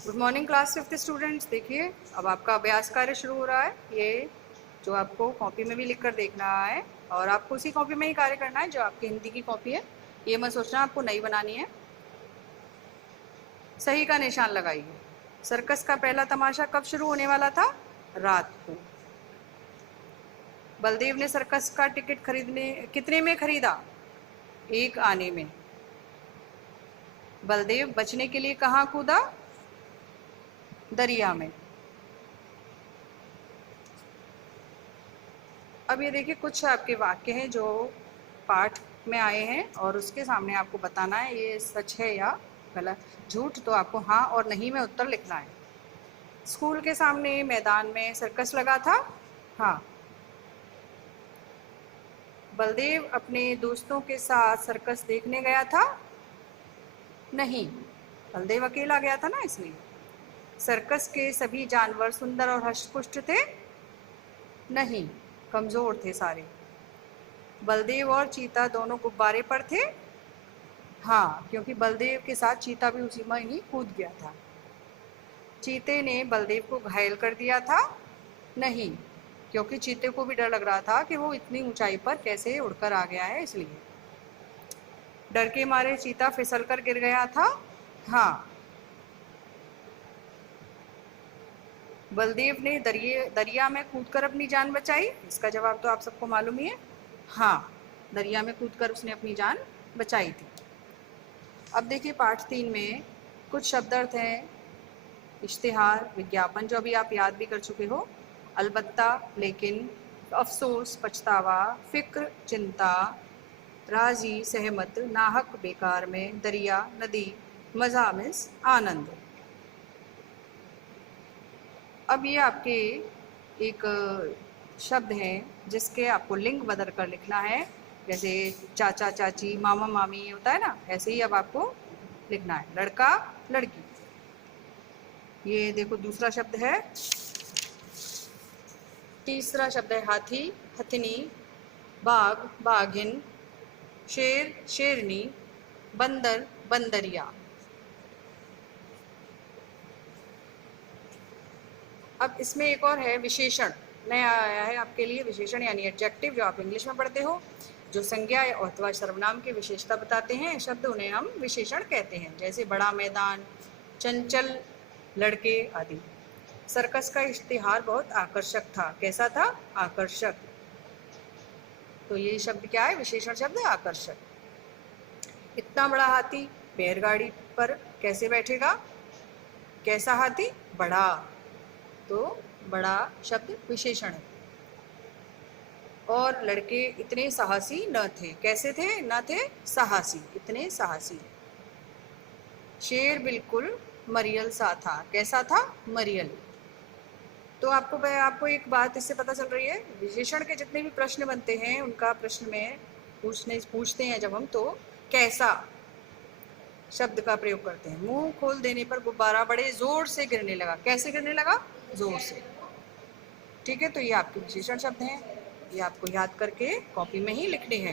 Good morning class 5th students. देखिए अब आपका अभ्यास कार्य शुरू हो रहा है। ये जो आपको कॉपी में भी लिख कर देखना है और आपको उसी कॉपी में ही कार्य करना है जो आपकी हिंदी की कॉपी है। ये मत सोचना आपको नई बनानी है। सही का निशान लगाइए। सर्कस का पहला तमाशा कब शुरू होने वाला था? रात को। बलदेव ने सर्कस का टिकट खरीदने कितने में खरीदा? 1 आने में। बलदेव बचने के लिए कहाँ कूदा? दरिया में। अब ये देखिए कुछ आपके वाक्य हैं जो पाठ में आए हैं और उसके सामने आपको बताना है ये सच है या गलत। झूठ तो आपको हाँ और नहीं में उत्तर लिखना है। स्कूल के सामने मैदान में सर्कस लगा था। हाँ। बलदेव अपने दोस्तों के साथ सर्कस देखने गया था। नहीं, बलदेव अकेला गया था ना इसलिए। सर्कस के सभी जानवर सुंदर और हष्टपुष्ट थे। नहीं, कमजोर थे सारे। बलदेव और चीता दोनों गुब्बारे पर थे। हाँ, क्योंकि बलदेव के साथ चीता भी उसी में ही कूद गया था। चीते ने बलदेव को घायल कर दिया था। नहीं, क्योंकि चीते को भी डर लग रहा था कि वो इतनी ऊंचाई पर कैसे उड़कर आ गया है इसलिए। डर के मारे चीता फिसल कर गिर गया था। हाँ। बलदेव ने दरिया में कूदकर अपनी जान बचाई। इसका जवाब तो आप सबको मालूम ही है। हाँ, दरिया में कूदकर उसने अपनी जान बचाई थी। अब देखिए पाठ 3 में कुछ शब्द अर्थ हैं। इश्तिहार, विज्ञापन जो अभी आप याद भी कर चुके हो। अलबत्ता, लेकिन, अफसोस, पछतावा, फिक्र, चिंता, राजी, सहमत, नाहक, बेकार में, दरिया, नदी, मजा मीन्स आनंद। अब ये आपके एक शब्द हैं जिसके आपको लिंग बदल कर लिखना है। जैसे चाचा चाची, मामा मामी होता है ना, ऐसे ही अब आपको लिखना है। लड़का लड़की। ये देखो दूसरा शब्द है। तीसरा शब्द है हाथी हथिनी, बाघ बाघिन, शेर शेरनी, बंदर बंदरिया। अब इसमें एक और है विशेषण। नया आया है आपके लिए विशेषण यानी एडजेक्टिव, जो आप इंग्लिश में पढ़ते हो। जो संज्ञा अथवा सर्वनाम की विशेषता बताते हैं शब्द, उन्हें हम विशेषण कहते हैं। जैसे बड़ा मैदान, चंचल लड़के आदि। सर्कस का इश्तिहार बहुत आकर्षक था। कैसा था? आकर्षक। तो ये शब्द क्या है? विशेषण शब्द है आकर्षक। इतना बड़ा हाथी बैलगाड़ी पर कैसे बैठेगा? कैसा हाथी? बड़ा। तो बड़ा शब्द विशेषण है। और लड़के इतने साहसी न थे। कैसे थे? न थे साहसी, इतने साहसी। शेर बिल्कुल मरियल सा था। कैसा था? मरियल। तो आपको एक बात इससे पता चल रही है, विशेषण के जितने भी प्रश्न बनते हैं उनका प्रश्न में पूछते हैं जब हम, तो कैसा शब्द का प्रयोग करते हैं। मुंह खोल देने पर गुब्बारा बड़े जोर से गिरने लगा। कैसे गिरने लगा? जोर से। ठीक है, तो ये आपके विशेषण शब्द हैं। ये आपको याद करके कॉपी में ही लिखने हैं।